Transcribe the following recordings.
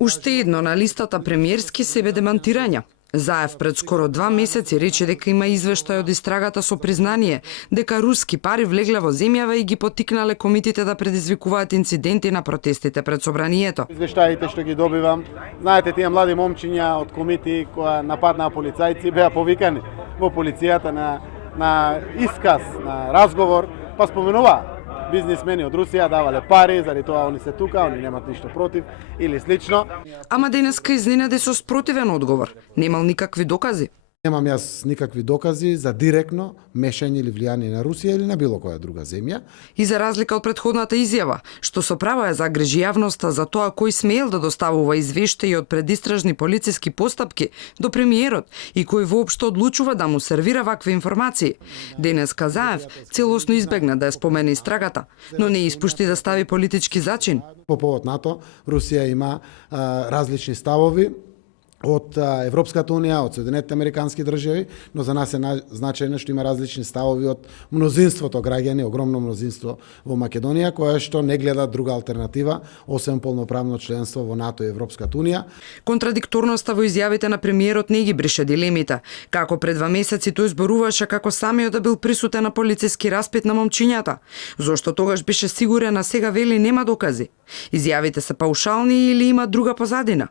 Уште едно на листата премиерски себе демантирања. Заев пред скоро 2 месеци рече дека има извештај од истрагата со признание дека руски пари влегле во земјава и ги поттикнале комитите да предизвикуваат инциденти на протестите пред собранието. Извештаите што ги добивам, знаете, тие млади момчиња од комити кои нападнаа полицајци беа повикани во полицијата на исказ, на разговор, па споменуваа бизнисмени од Русија давале пари, заради тоа они се тука, они немат ништо против или слично. Ама денеска изненаде со спротивен одговор. Немал никакви докази. Немам јас никакви докази за директно мешање или влијание на Русија или на било која друга земја. И за разлика од претходната изјава, што со право ја загрижи јавноста за тоа кој смеел да доставува извештаи од предистражни полициски постапки до премиерот и кој воопшто одлучува да му сервира вакви информации. Денеска Заев целосно избегна да ја спомене истрагата, но не испушти да стави политички зачин. По повод на тоа, Русија има различни ставови од Европската унија, од Соединетите американски држави, но за нас е значајно што има различни ставови од мнозинството граѓани, огромно мнозинство во Македонија, која што не гледа друга алтернатива освен полноправно членство во НАТО и Европската унија. Контрадикторноста во изјавите на премиерот не ги брише дилемите, како пред 2 месеци тој зборуваше како самиот да бил присутен на полициски распит на момчињата, зошто тогаш беше сигурен, а сега вели нема докази. Изјавите се паушални или има друга позадина?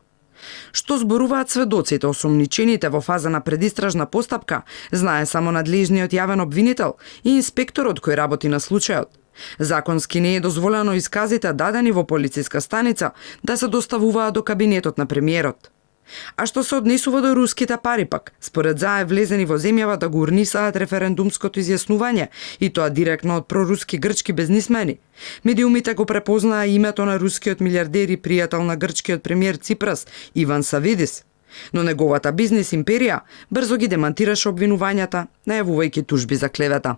Што зборуваат сведоците, осомничените во фаза на предистражна постапка, знае само надлежниот јавен обвинител и инспекторот кој работи на случајот. Законски не е дозволено исказите дадени во полициска станица да се доставуваат до кабинетот на премиерот. А што се однесува до руските пари пак, според Заев влезени во земјава да го урнисаат референдумското изјаснување и тоа директно од проруски грчки бизнисмени. Медиумите го препознаа името на рускиот милиардер и пријател на грчкиот премиер Ципрас Иван Савидис. Но неговата бизнис империја брзо ги демантираше обвинувањата, најавувајќи тужби за клевета.